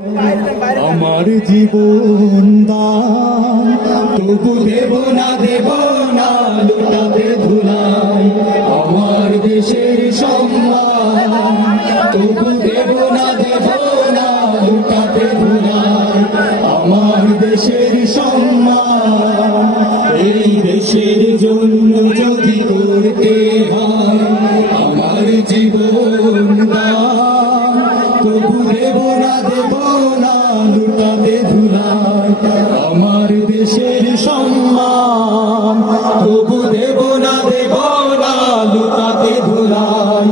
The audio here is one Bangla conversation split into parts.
আমার জীবন দান তবু দেব না লুটাবে ধুলাই আমার দেশের সম্মান তবু দেব না লুটাবে ধুলাই আমার দেশের সম্মান এই দেশের জন্য যদি করতে হয় আমার জীবন দান তবু দেব না লুটাবে ধুলাই আমার দেশের সম্মান তবু দেব না লুটাবে ধুলাই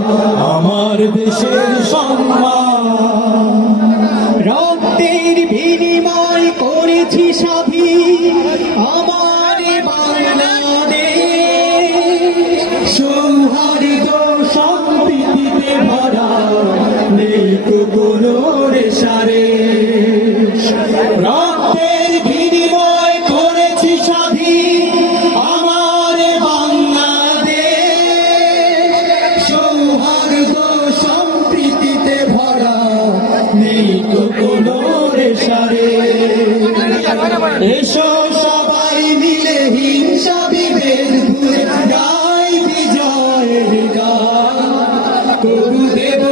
আমার দেশের সম্মান রক্তের বিনিময় করেছি স্বাধীন আমার বাংলাদেশ সৌহার্দ্য সম্প্রীতিতে ভরা নেই তো কোনো রেশারে রক্তের বিনিময় করেছি স্বাধীন আমার বাংলাদেশ সৌহার্দ্য সম্প্রীতিতে ভরা নেই তো কোনো রেশারে এসো সবাই মিলে হিংসা বিভেদ ভুলে গাই বিজয়ের গান তবু দেব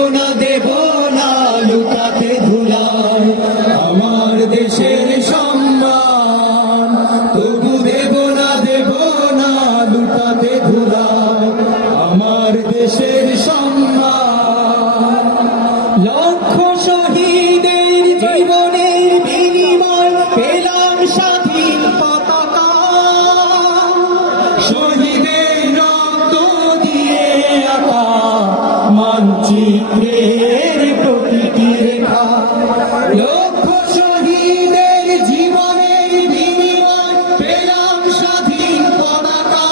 না লুটাতে ধুলাই আমার দেশের সম্মান তবু দেব না লুটাতে ধুলাই আমার দেশের সম্মান লক্ষ শহীদের জীবনের বিনিময় পেলাম স্বাধীন পতাকা শহীদের রক্ত দিয়ে আঁকা মানচিত্রের প্রতিটি রেখা লক্ষ শহীদের জীবনের বিনিময় পেলাম স্বাধীন পতাকা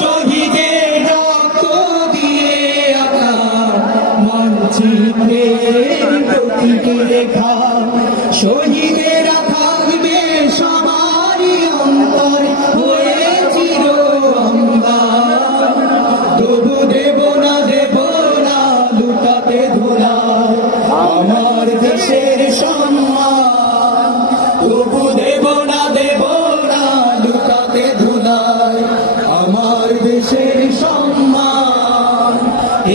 শহীদের রক্ত দিয়ে আঁকা মানচিত্রের প্রতিটি রেখা শহীদেরা থাকবে সবারই অন্তর হয়ে চির অম্লান তবু দেব না লুটাতে ধুলাই আমার দেশের সম্মান তবু দেব না লুটাতে ধুলাই আমার দেশের সম্মান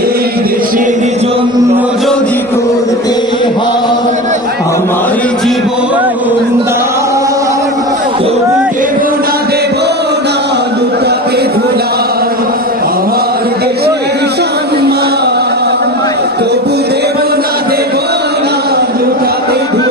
এই দেশের জন্য যদি করতে হয় আমার জীবন দান তবু দেব না লুটাতে ধুলাই আমার দেশের সম্মান তবু দেব না লুটাতে ধুলাই